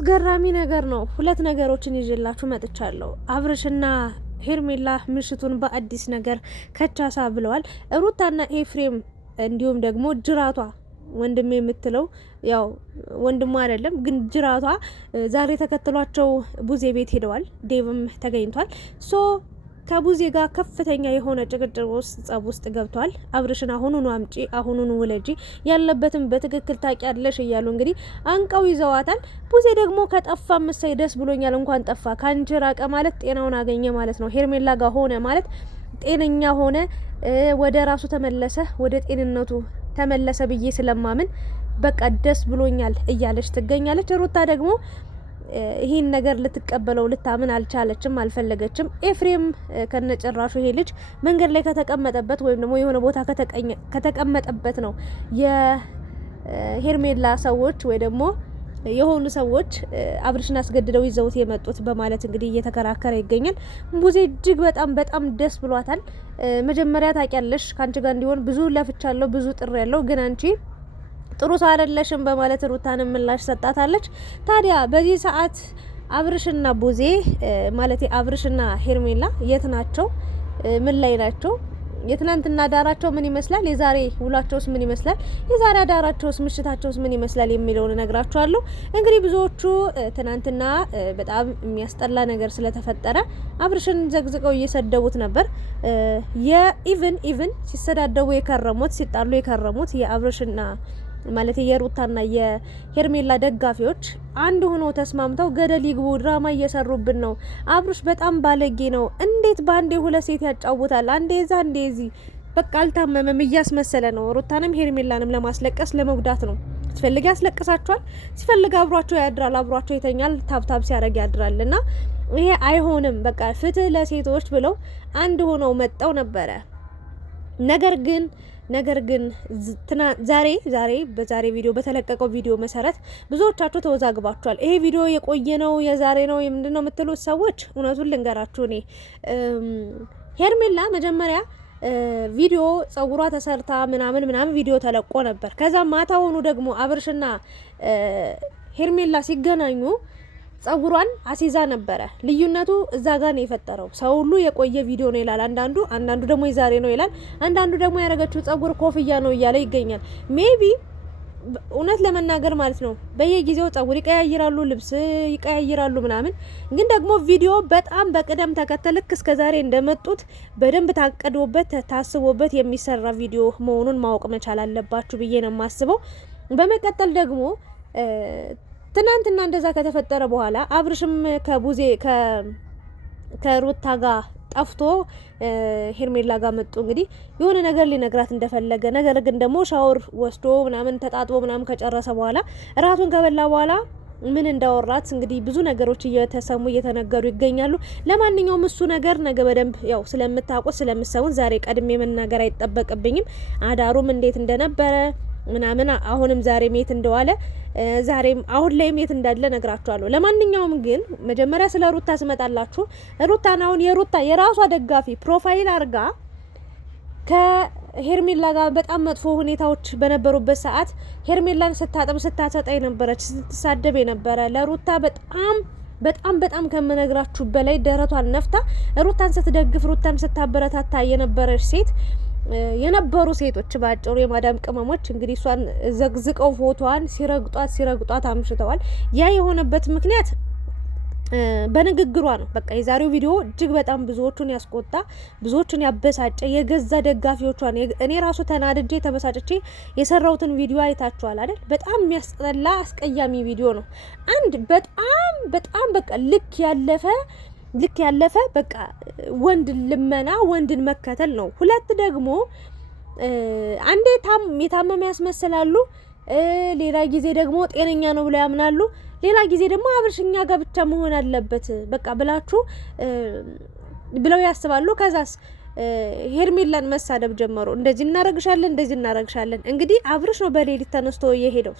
አስገራሚ ነገር ነው። ሁለት ነገሮችን ይዤላችሁ መጥቻለሁ። አብርሽና ሄርሜላ ምሽቱን በአዲስ ነገር ከቻሳ ብለዋል። ሩታና ኤፍሬም እንዲሁም ደግሞ ጅራቷ ወንድሜ የምትለው ያው ወንድሙ አይደለም ግን ጅራቷ ዛሬ ተከትሏቸው ቡዜ ቤት ሄደዋል። ዴቭም ተገኝቷል። ከቡዜ ጋር ከፍተኛ የሆነ ጭቅጭቅ ውስጥ ጸብ ውስጥ ገብቷል። አብርሽን አሁኑኑ አምጪ፣ አሁኑኑ ውለጂ፣ ያለበትን በትክክል ታውቂያለሽ እያሉ እንግዲህ አንቀው ይዘዋታል። ቡዜ ደግሞ ከጠፋ ምሳይ ደስ ብሎኛል፣ እንኳን ጠፋ። ካንቺ ራቀ ማለት ጤናውን አገኘ ማለት ነው። ሄርሜላ ጋር ሆነ ማለት ጤነኛ ሆነ፣ ወደ ራሱ ተመለሰ፣ ወደ ጤንነቱ ተመለሰ ብዬ ስለማምን በቃ ደስ ብሎኛል እያለች ትገኛለች። ሩታ ደግሞ ይሄን ነገር ልትቀበለው ልታምን አልቻለችም፣ አልፈለገችም። ኤፍሬም ከነጨራሹ ይሄ ልጅ መንገድ ላይ ከተቀመጠበት ወይም ደግሞ የሆነ ቦታ ከተቀመጠበት ነው የሄርሜላ ሰዎች ወይ ደግሞ የሆኑ ሰዎች አብርሽን አስገድደው ይዘውት የመጡት በማለት እንግዲህ እየተከራከረ ይገኛል። ቡዜ እጅግ በጣም ደስ ብሏታል። መጀመሪያ ታውቂያለሽ ካንቺ ጋር እንዲሆን ብዙ ለፍቻለሁ፣ ብዙ ጥሪ ያለው ግን አንቺ ጥሩ ሰው አይደለሽም በማለት ሩታን ምላሽ ሰጣታለች። ታዲያ በዚህ ሰዓት አብርሽና ቡዜ ማለት አብርሽና ሄርሜላ የት ናቸው? ምን ላይ ናቸው? የትናንትና ዳራቸው ምን ይመስላል? የዛሬ ውሏቸውስ ምን ይመስላል? የዛሬ ዳራቸውስ ምሽታቸውስ ምን ይመስላል የሚለውን እነግራችኋለሁ። እንግዲህ ብዙዎቹ ትናንትና በጣም የሚያስጠላ ነገር ስለተፈጠረ አብርሽን ዘግዝቀው እየሰደቡት ነበር። የኢቭን ሲሰዳደቡ የከረሙት ሲጣሉ የከረሙት የአብርሽና ማለት የሩታና የሄርሜላ ደጋፊዎች አንድ ሆኖ ተስማምተው ገደል ይግቡ፣ ድራማ እየሰሩብን ነው፣ አብርሽ በጣም ባለጌ ነው፣ እንዴት ባንዴ ሁለት ሴት ያጫውታል፣ አንዴ ዛ አንዴ ዚ፣ በቃ አልታመመም እያስመሰለ ነው። ሩታንም ሄርሜላንም ለማስለቀስ ለመጉዳት ነው። ሲፈልግ ያስለቅሳቸዋል፣ ሲፈልግ አብሯቸው ያድራል፣ አብሯቸው ይተኛል፣ ታብታብ ሲያደርግ ያድራልና ይሄ አይሆንም። በቃ ፍትህ ለሴቶች ብለው አንድ ሆነው መጣው ነበረ። ነገር ግን ዛሬ በዛሬ ቪዲዮ በተለቀቀው ቪዲዮ መሰረት ብዙዎቻችሁ ተወዛግባችኋል። ይሄ ቪዲዮ የቆየ ነው የዛሬ ነው የምንድነው የምትሉት ሰዎች እውነቱን ልንገራችሁ። እኔ ሄርሜላ መጀመሪያ ቪዲዮ ጸጉሯ ተሰርታ ምናምን ቪዲዮ ተለቆ ነበር። ከዛ ማታውኑ ደግሞ አብርሽና ሄርሜላ ሲገናኙ ጸጉሯን አሲዛ ነበረ። ልዩነቱ እዛ ጋር ነው የፈጠረው። ሰው ሁሉ የቆየ ቪዲዮ ነው ይላል አንዳንዱ ደግሞ የዛሬ ነው ይላል፣ አንዳንዱ ደግሞ ያረጋችው ጸጉር ኮፍያ ነው እያለ ይገኛል። ሜቢ እውነት ለመናገር ማለት ነው በየጊዜው ጸጉር ይቀያይራሉ፣ ልብስ ይቀያይራሉ ምናምን። ግን ደግሞ ቪዲዮ በጣም በቅደም ተከተል ልክ እስከ ዛሬ እንደመጡት በደንብ ታቀዶበት ታስቦበት የሚሰራ ቪዲዮ መሆኑን ማወቅ መቻል አለባችሁ ብዬ ነው የማስበው። በመቀጠል ደግሞ ትናንትና እንደዛ ከተፈጠረ በኋላ አብርሽም ከቡዜ ከሩታ ጋር ጠፍቶ ሄርሜላ ጋር መጡ። እንግዲህ የሆነ ነገር ሊነግራት እንደፈለገ ነገር ግን ደግሞ ሻወር ወስዶ ምናምን ተጣጥቦ ምናምን ከጨረሰ በኋላ እራቱን ከበላ በኋላ ምን እንዳወራት እንግዲህ ብዙ ነገሮች እየተሰሙ እየተነገሩ ይገኛሉ። ለማንኛውም እሱ ነገር ነገ በደንብ ያው ስለምታውቁት ስለምሰሙት ዛሬ ቀድሜ መናገር አይጠበቅብኝም። አዳሩም እንዴት እንደነበረ ምናምን አሁንም ዛሬ ሜት እንደዋለ ዛሬም አሁን ላይ ሜት እንዳለ ነግራችኋለሁ። ለማንኛውም ግን መጀመሪያ ስለ ሩታ ስመጣላችሁ ሩታን አሁን የሩታ የራሷ ደጋፊ ፕሮፋይል አርጋ ከሄርሜላ ጋር በጣም መጥፎ ሁኔታዎች በነበሩበት ሰዓት ሄርሜላን ስታጠብ ስታሰጣ የነበረች ስትሳደብ የነበረ ለሩታ በጣም ከመነግራችሁ በላይ ደረቷን ነፍታ ሩታን ስትደግፍ ሩታን ስታበረታታ የነበረች ሴት የነበሩ ሴቶች ባጭሩ የማዳም ቅመሞች እንግዲህ እሷን ዘግዝቀው ፎቶዋን ሲረግጧት አምሽተዋል። ያ የሆነበት ምክንያት በንግግሯ ነው። በቃ የዛሬው ቪዲዮ እጅግ በጣም ብዙዎቹን ያስቆጣ፣ ብዙዎቹን ያበሳጨ የገዛ ደጋፊዎቿን እኔ ራሱ ተናድጄ ተበሳጭቼ የሰራውትን ቪዲዮ አይታችኋል አይደል? በጣም የሚያስጠላ አስቀያሚ ቪዲዮ ነው። አንድ በጣም በቃ ልክ ያለፈ በቃ ወንድ ልመና ወንድን መከተል ነው። ሁለት ደግሞ አንዴ የታመመ ያስመስላሉ፣ ሌላ ጊዜ ደግሞ ጤነኛ ነው ብለው ያምናሉ፣ ሌላ ጊዜ ደግሞ አብርሽኛ ጋር ብቻ መሆን አለበት በቃ ብለው ያስባሉ። ከዛስ ሄርሜላን መሳደብ ጀመሩ። እንደዚህ እናረግሻለን። እንግዲህ አብርሽ ነው በሌሊት ተነስቶ የሄደው።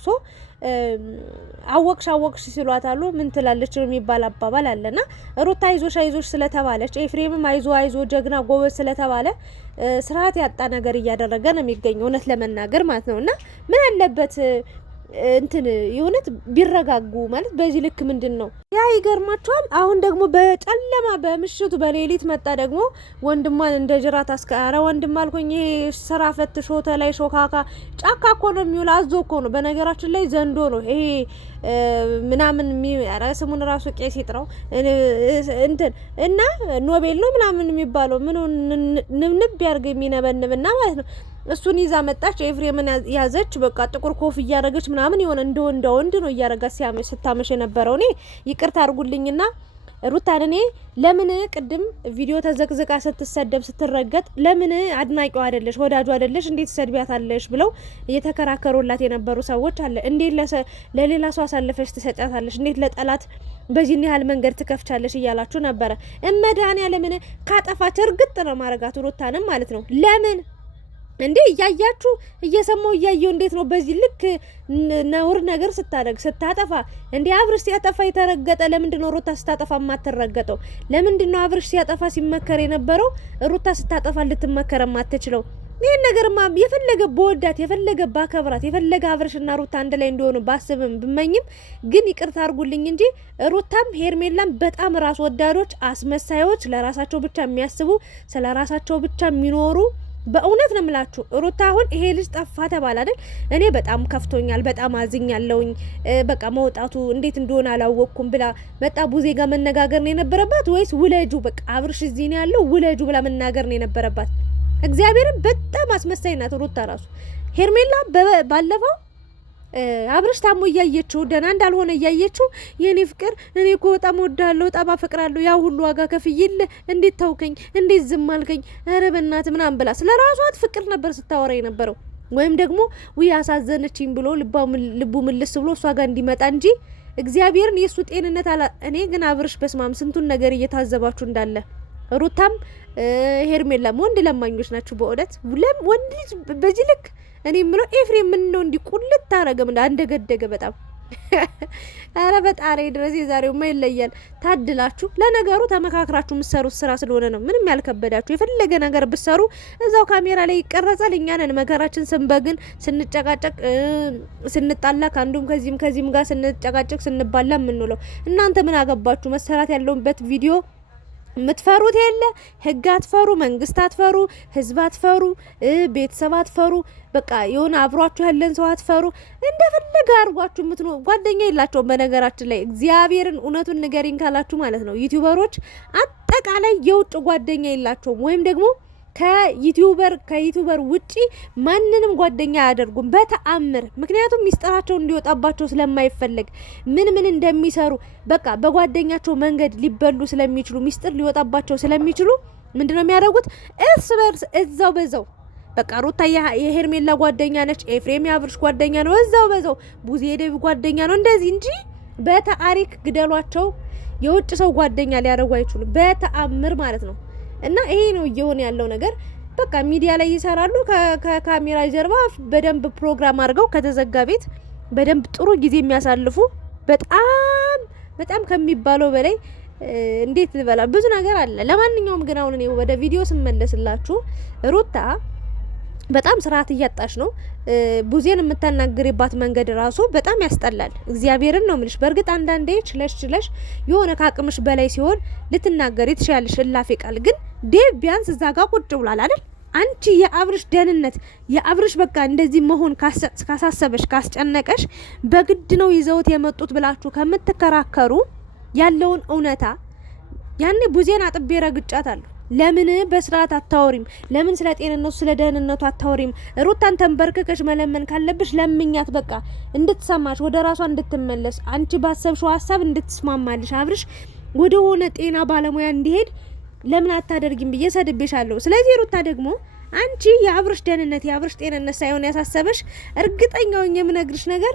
አወቅሽ ሲሏታሉ ምን ትላለች የሚባል አባባል አለና ሩታ አይዞሽ ስለተባለች ኤፍሬምም አይዞ ጀግና ጎበዝ ስለተባለ ስርዓት ያጣ ነገር እያደረገ ነው የሚገኘው እውነት ለመናገር ማለት ነውና ምን አለበት እንትን የሆነት ቢረጋጉ ማለት በዚህ ልክ ምንድነው ያ ይገርማቸዋል። አሁን ደግሞ በጨለማ በምሽቱ በሌሊት መጣ ደግሞ ወንድሟን እንደ ጅራት አረ ወንድም አልኩኝ። ይሄ ስራ ፈት ሾተ ላይ ሾካካ ጫካ እኮ ነው የሚውል አዞ እኮ ነው። በነገራችን ላይ ዘንዶ ነው ይሄ ምናምን ኧረ ስሙን ራሱ ቄስ ይጥራው እንትን እና ኖቤል ነው ምናምን የሚባለው ምን ንብንብ ያርግ የሚነበንብና ማለት ነው። እሱን ይዛ መጣች። ኤፍሬምን ያዘች። በቃ ጥቁር ኮፍ እያረገች ምናምን የሆነ እንደ ወንድ ነው እያረጋች ስታመሽ የነበረው። እኔ ይቅርታ አድርጉልኝና ሩታን እኔ ለምን ቅድም ቪዲዮ ተዘቅዝቃ ስትሰደብ ስትረገጥ ለምን አድናቂው አይደለሽ ወዳጁ አይደለሽ እንዴት ሰድቢያታለሽ ብለው እየተከራከሩላት የነበሩ ሰዎች አለ። እንዴት ለሌላ ሰው አሳልፈሽ ትሰጫታለሽ? እንዴት ለጠላት በዚህ ያህል መንገድ ትከፍቻለሽ እያላችሁ ነበረ። እመድኃኒዓለምን ካጠፋች እርግጥ ነው ማረጋቱ ሩታንም ማለት ነው። ለምን እንዴ እያያችሁ እየሰማው እያየው እንዴት ነው በዚህ ልክ ነውር ነገር ስታደርግ ስታጠፋ? እንዴ አብርሽ ሲያጠፋ የተረገጠ ለምንድን ነው ሩታ ስታጠፋ ማትረገጠው? ለምንድን ነው አብርሽ ሲያጠፋ ሲመከር የነበረው ሩታ ስታጠፋ ልትመከር ማትችለው? ይሄን ነገርማ የፈለገ በወዳት የፈለገ ባከብራት የፈለገ አብርሽና ሩታ አንድ ላይ እንደሆኑ ባስብም ብመኝም ግን ይቅርታ አድርጉልኝ እንጂ ሩታም ሄርሜላም በጣም ራስ ወዳዶች አስመሳዮች፣ ለራሳቸው ብቻ የሚያስቡ ስለራሳቸው ብቻ የሚኖሩ በእውነት ነው የምላችሁ። ሩታ አሁን ይሄ ልጅ ጠፋ ተባለ አይደል? እኔ በጣም ከፍቶኛል፣ በጣም አዝኛለሁኝ። በቃ መውጣቱ እንዴት እንደሆነ አላወቅኩም ብላ መጣ ቡዜ ጋር መነጋገር ነው የነበረባት ወይስ ውለጁ በቃ አብርሽ እዚህ ነው ያለው ውለጁ ብላ መናገር ነው የነበረባት? እግዚአብሔርን በጣም አስመሳይ ናት ሩታ ራሱ። ሄርሜላ ባለፈው አብርሽ ታሞ እያየችው ደህና እንዳልሆነ እያየችው የኔ ፍቅር እኔ እኮ በጣም ወዳለሁ በጣም አፈቅራለሁ ያ ሁሉ ዋጋ ከፍዬል እንዴት ታውከኝ እንዴት ዝም አልከኝ ኧረ በእናትህ ምናምን ብላ ስለ ራሷት ፍቅር ነበር ስታወራ የነበረው። ወይም ደግሞ ውይ አሳዘነችኝ ብሎ ልቡ ምልስ ብሎ እሷ ጋር እንዲመጣ እንጂ እግዚአብሔርን የሱ ጤንነት እኔ ግን አብርሽ በስማም ስንቱን ነገር እየታዘባችሁ እንዳለ ሩታም ሄርሜላም ወንድ ለማኞች ናችሁ በእውነት ወንድ ልጅ በዚህ ልክ እኔ ምለው ኤፍሬም ምን ነው እንዲ ቁልት ታረገም አንደገደገ በጣም አረ በጣሪ ድረስ የዛሬውማ ይለያል። ታድላችሁ። ለነገሩ ተመካክራችሁ የምትሰሩት ስራ ስለሆነ ነው ምንም ያልከበዳችሁ። የፈለገ ነገር ብትሰሩ እዛው ካሜራ ላይ ይቀረጻል። እኛ ነን መከራችን ስንበግን ስንጨቃጨቅ ስንጣላ ከአንዱም ከዚህም ጋር ስንጨቃጨቅ ስንባላ የምንውለው። እናንተ ምን አገባችሁ? መሰራት ያለውበት ቪዲዮ ምትፈሩት የለ ህግ አትፈሩ፣ መንግስት አትፈሩ፣ ህዝብ አትፈሩ፣ ቤተሰብ አትፈሩ፣ በቃ የሆነ አብሯችሁ ያለን ሰው አትፈሩ። እንደፈለገ አርጓችሁ ምትኖ ጓደኛ የላቸውም። በነገራችን ላይ እግዚአብሔርን እውነቱን ንገሪኝ ካላችሁ ማለት ነው ዩቲዩበሮች አጠቃላይ የውጭ ጓደኛ የላቸውም ወይም ደግሞ ከዩቲዩበር ውጪ ማንንም ጓደኛ አያደርጉም በተአምር። ምክንያቱም ሚስጥራቸው እንዲወጣባቸው ስለማይፈልግ ምን እንደሚሰሩ በቃ በጓደኛቸው መንገድ ሊበሉ ስለሚችሉ ሚስጥር ሊወጣባቸው ስለሚችሉ ምንድነው የሚያደርጉት? እርስ በርስ እዛው በዛው በቃ ሩታ የሄርሜላ ጓደኛ ነች፣ ኤፍሬም የአብርሽ ጓደኛ ነው፣ እዛው በዛው ቡዜ የዴቭ ጓደኛ ነው እንደዚህ እንጂ በታሪክ ግደሏቸው የውጭ ሰው ጓደኛ ሊያደርጉ አይችሉም በተአምር ማለት ነው። እና ይሄ ነው እየሆነ ያለው ነገር። በቃ ሚዲያ ላይ ይሰራሉ፣ ከካሜራ ጀርባ በደንብ ፕሮግራም አድርገው ከተዘጋ ቤት በደንብ ጥሩ ጊዜ የሚያሳልፉ በጣም ከሚባለው በላይ እንዴት ልበላ ብዙ ነገር አለ። ለማንኛውም ግን አሁን እኔ ወደ ቪዲዮ ስመለስላችሁ ሩታ በጣም ስርዓት እያጣሽ ነው። ቡዜን የምታናግሪባት መንገድ ራሱ በጣም ያስጠላል። እግዚአብሔርን ነው ምልሽ። በእርግጥ አንዳንዴ ችለሽ የሆነ ካቅምሽ በላይ ሲሆን ልትናገሪ ትችያለሽ እላፊ ቃል። ግን ዴቭ ቢያንስ እዛ ጋር ቁጭ ብሏል አይደል? አንቺ የአብርሽ ደህንነት የአብርሽ በቃ እንደዚህ መሆን ካሳሰበሽ ካስጨነቀሽ በግድ ነው ይዘውት የመጡት ብላችሁ ከምትከራከሩ ያለውን እውነታ ያኔ ቡዜን አጥቤ ረግጫታለሁ። ለምን በስርዓት አታወሪም? ለምን ስለ ጤንነቱ ስለ ደህንነቱ አታወሪም? ሩታን ተንበርክከሽ መለመን ካለብሽ ለምኛት፣ በቃ እንድትሰማሽ ወደ ራሷ እንድትመለስ አንቺ ባሰብሽው ሀሳብ እንድትስማማልሽ አብርሽ ወደ ሆነ ጤና ባለሙያ እንዲሄድ ለምን አታደርጊም ብዬ ሰድቤሻለሁ። ስለዚህ ሩታ ደግሞ አንቺ የአብርሽ ደህንነት የአብርሽ ጤንነት ሳይሆን ያሳሰበሽ እርግጠኛውን የምነግርሽ ነገር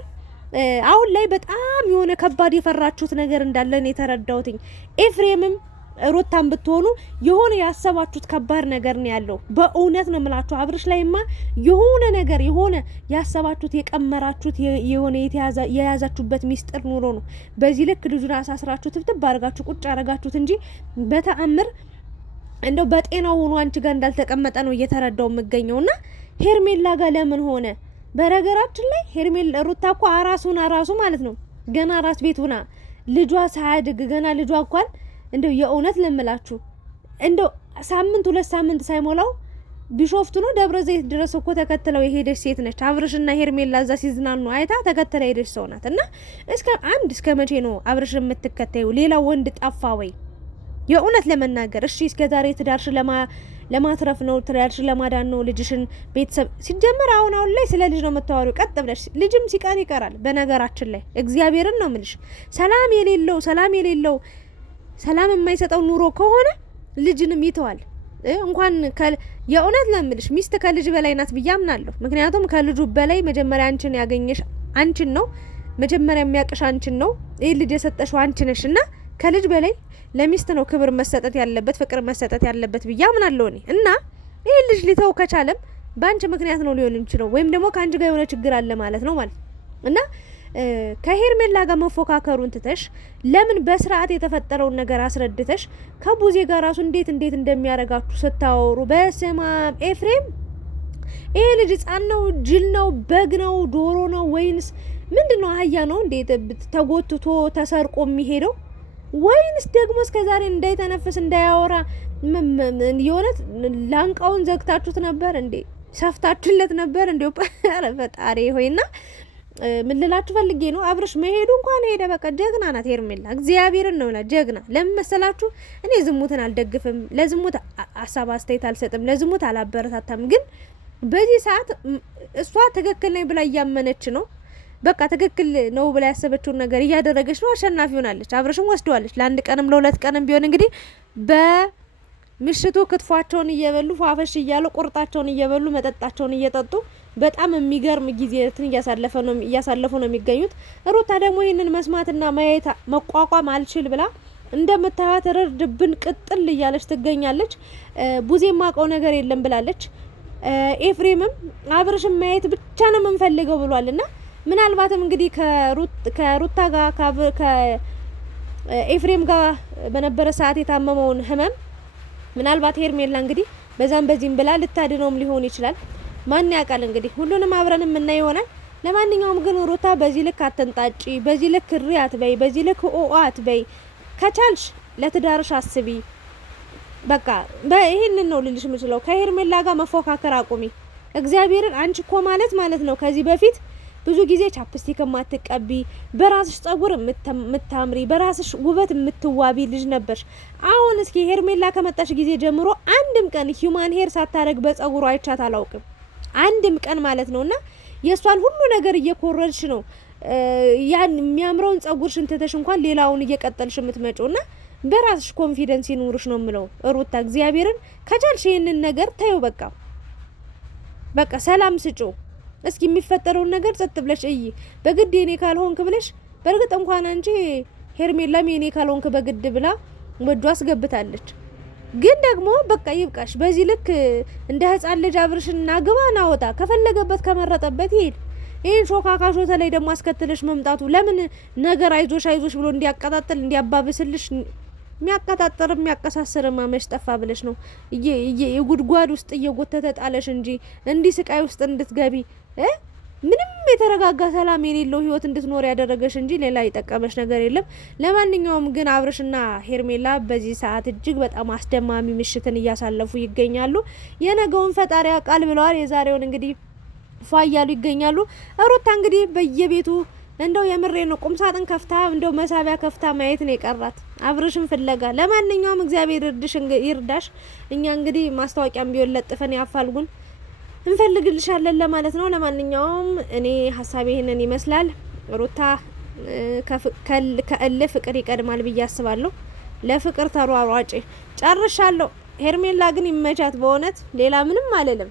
አሁን ላይ በጣም የሆነ ከባድ የፈራችሁት ነገር እንዳለን የተረዳሁትኝ ኤፍሬምም ሩታን ብትሆኑ የሆነ ያሰባችሁት ከባድ ነገር ነው ያለው። በእውነት ነው የምላችሁ አብርሽ ላይማ የሆነ ነገር የሆነ ያሰባችሁት የቀመራችሁት የሆነ የያዛችሁበት ሚስጥር ኑሮ ነው በዚህ ልክ ልጁን አሳስራችሁ ትብትብ አድርጋችሁ ቁጭ አረጋችሁት እንጂ በተአምር እንደው በጤናው ሆኖ አንቺ ጋር እንዳልተቀመጠ ነው እየተረዳው የምገኘውና ሄርሜላ ጋር ለምን ሆነ በነገራችን ላይ ሄርሜላ ሩታ እኮ አራሱ ማለት ነው ገና ራስ ቤት ሆና ልጇ ሳያድግ ገና ልጇ እንኳን እንደው የእውነት ለምላችሁ እንደው ሳምንት 2 ሳምንት ሳይሞላው ቢሾፍቱ ነው ደብረ ዘይት ድረስ እኮ ተከተለው የሄደች ሴት ነች። አብርሽና ሄርሜላ እዛ ሲዝናኑ አይታ ተከተለ ሄደች ሰው ናት። እና እስከ መቼ ነው አብርሽን የምትከተዩ? ሌላ ወንድ ጠፋ ወይ? የእውነት ለመናገር እሺ፣ እስከ ዛሬ ትዳርሽ ለማትረፍ ነው፣ ትዳርሽ ለማዳን ነው፣ ልጅሽን ቤተሰብ ሲጀመር አሁን ላይ ስለ ልጅ ነው የምታወሪው። ቀጥ ብለሽ ልጅም ሲቀር ይቀራል። በነገራችን ላይ እግዚአብሔርን ነው የምልሽ። ሰላም የሌለው ሰላም የማይሰጠው ኑሮ ከሆነ ልጅንም ይተዋል። እንኳን የእውነት ለምልሽ ሚስት ከልጅ በላይ ናት ብዬ አምናለሁ። ምክንያቱም ከልጁ በላይ መጀመሪያ አንቺን ያገኘሽ አንቺን ነው፣ መጀመሪያ የሚያቅሽ አንቺን ነው፣ ይህ ልጅ የሰጠሽው አንቺ ነሽና ከልጅ በላይ ለሚስት ነው ክብር መሰጠት ያለበት፣ ፍቅር መሰጠት ያለበት ብዬ አምናለሁ እኔ። እና ይህ ልጅ ሊተው ከቻለም በአንቺ ምክንያት ነው ሊሆን የሚችለው፣ ወይም ደግሞ ከአንቺ ጋር የሆነ ችግር አለ ማለት ነው ማለት እና ከሄርሜላ ጋር መፎካከሩን ትተሽ ለምን በስርዓት የተፈጠረውን ነገር አስረድተሽ ከቡዜ ጋር ራሱ እንዴት እንደሚያረጋችሁ ስታወሩ፣ በስማም ኤፍሬም ይሄ ልጅ ሕፃን ነው፣ ጅል ነው፣ በግ ነው፣ ዶሮ ነው ወይንስ ምንድነው? አህያ ነው እንዴት ተጎትቶ ተሰርቆ የሚሄደው? ወይንስ ደግሞ እስከዛሬ እንዳይተነፍስ እንዳያወራ የሆነት ላንቃውን ዘግታችሁት ነበር እንዴ? ሰፍታችሁለት ነበር እንዴ? ኧረ ፈጣሪ ሆይና ምን ልላችሁ ፈልጌ ነው፣ አብርሽ መሄዱ እንኳን ሄደ፣ በቃ ጀግና ናት ሄርሜላ። እግዚአብሔርን ነው ጀግና። ለምን መሰላችሁ? እኔ ዝሙትን አልደግፍም፣ ለዝሙት ሀሳብ አስተያየት አልሰጥም፣ ለዝሙት አላበረታታም። ግን በዚህ ሰዓት እሷ ትክክል ነኝ ብላ እያመነች ነው። በቃ ትክክል ነው ብላ ያሰበችውን ነገር እያደረገች ነው። አሸናፊ ሆናለች። አብርሽም ወስደዋለች። ለአንድ ቀንም ለ2 ቀንም ቢሆን እንግዲህ በምሽቱ ክትፏቸውን እየበሉ ፏፈሽ እያሉ ቁርጣቸውን እየበሉ መጠጣቸውን እየጠጡ በጣም የሚገርም ጊዜትን እያሳለፉ ነው የሚገኙት። ሩታ ደግሞ ይህንን መስማትና ማየት መቋቋም አልችል ብላ እንደምታዩት ረድብን ቅጥል እያለች ትገኛለች። ቡዜ ማቀው ነገር የለም ብላለች። ኤፍሬምም አብርሽን ማየት ብቻ ነው የምንፈልገው ብሏልና ምናልባትም እንግዲህ ከሩታ ጋር ከኤፍሬም ጋር በነበረ ሰዓት የታመመውን ህመም ምናልባት ሄርሜላ እንግዲህ በዛም በዚህም ብላ ልታድነውም ሊሆን ይችላል። ማን ያውቃል? እንግዲህ ሁሉንም አብረን የምናይ ይሆናል። ለማንኛውም ግን ሩታ በዚህ ልክ አትንጣጪ፣ በዚህ ልክ እሪ አትበይ፣ በዚህ ልክ ኦኦ አትበይ። ከቻልሽ ለትዳርሽ አስቢ። በቃ ይሄንን ነው ልልሽ የምችለው። ከሄርሜላ ጋር መፎካከር አቁሚ። እግዚአብሔርን አንቺ እኮ ማለት ነው ከዚህ በፊት ብዙ ጊዜ ቻፕስቲክ የማትቀቢ በራስሽ ጸጉር የምታምሪ በራስሽ ውበት የምትዋቢ ልጅ ነበርሽ። አሁን እስኪ ሄርሜላ ከመጣሽ ጊዜ ጀምሮ አንድም ቀን ሂዩማን ሄር ሳታረግ በጸጉሩ አይቻት አላውቅም። አንድም ቀን ማለት ነውና የሷን ሁሉ ነገር እየኮረልሽ ነው። ያን የሚያምረውን ጸጉርሽን ትተሽ እንኳን ሌላውን እየቀጠልሽ የምትመጪውና በራስሽ ኮንፊደንስ ይኑርሽ ነው የምለው። ሩታ እግዚአብሔርን ከቻልሽ ይሄንን ነገር ታዩ። በቃ ሰላም ስጩ። እስኪ የሚፈጠረውን ነገር ጸጥ ብለሽ በግድ የኔ ካልሆንክ ብለሽ በርግጥ እንኳን አንቺ ሄርሜላም የኔ ካልሆንክ በግድ ብላ ወጇ አስገብታለች። ግን ደግሞ በቃ ይብቃሽ። በዚህ ልክ እንደ ህፃን ልጅ አብርሽና ግባ ናወጣ ከፈለገበት ከመረጠበት ይሄድ። ይሄን ሾካካሾ ተላይ ደግሞ አስከትለሽ መምጣቱ ለምን ነገር አይዞሽ ብሎ እንዲያቀጣጥል እንዲያባብስልሽ የሚያቀጣጥር የሚያቀሳስር ማመሽ ጠፋ ብለሽ ነው የጉድጓድ ውስጥ እየጎተተ ጣለሽ እንጂ እንዲህ ስቃይ ውስጥ እንድትገቢ ምንም የተረጋጋ ሰላም የሌለው ህይወት እንድትኖር ያደረገሽ እንጂ ሌላ የጠቀመሽ ነገር የለም። ለማንኛውም ግን አብርሽና ሄርሜላ በዚህ ሰዓት እጅግ በጣም አስደማሚ ምሽትን እያሳለፉ ይገኛሉ። የነገውን ፈጣሪ ያውቃል ብለዋል። የዛሬውን እንግዲህ ፏያሉ ይገኛሉ። ሩታ እንግዲህ በየቤቱ እንደው የምሬ ነው ቁም ሳጥን ከፍታ እንደው መሳቢያ ከፍታ ማየት ነው የቀራት አብርሽን ፍለጋ። ለማንኛውም እግዚአብሔር ይርዳሽ። እኛ እንግዲህ ማስታወቂያም ቢሆን ለጥፈን ያፋልጉን እንፈልግልሻለን ለማለት ነው። ለማንኛውም እኔ ሀሳቤ ይሄንን ይመስላል። ሩታ ከእልህ ፍቅር ይቀድማል ብዬ አስባለሁ። ለፍቅር ተሯሯጪ ጨርሻለሁ። ሄርሜላ ግን ይመቻት በእውነት ሌላ ምንም አልልም።